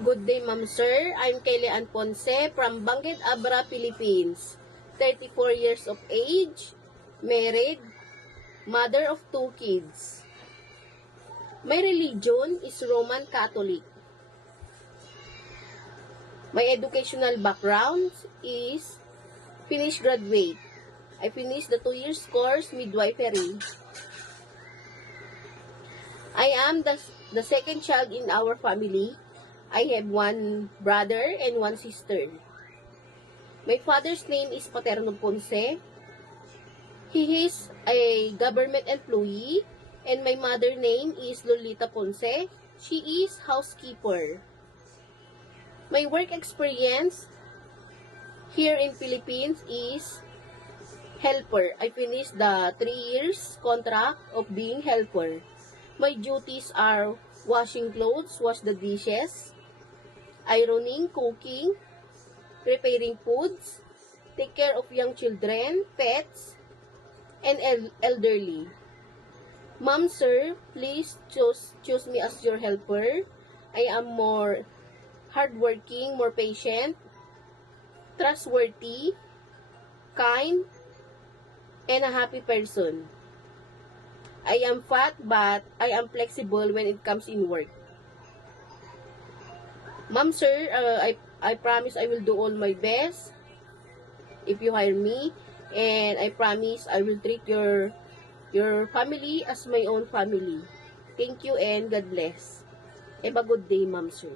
Good day, ma'am, sir. I'm Kaylee Ann Ponce from Bangged Abra, Philippines. 34 years of age, married, mother of 2 kids. My religion is Roman Catholic. My educational background is Finnish graduate. I finished the 2 years course midwifery. I am the second child in our family. I have 1 brother and 1 sister. My father's name is Paterno Ponce. He is a government employee. And my mother name is Lolita Ponce. She is housekeeper. My work experience here in Philippines is helper. I finished the 3 years contract of being helper. My duties are washing clothes, wash the dishes, ironing, cooking, preparing foods, take care of young children, pets, and elderly. Ma'am, sir, please choose me as your helper. I am more hardworking, more patient, trustworthy, kind, and a happy person. I am fat, but I am flexible when it comes in work. Ma'am, sir, I promise I will do all my best if you hire me, and I promise I will treat your family as my own family. Thank you and God bless. Have a good day, ma'am, sir.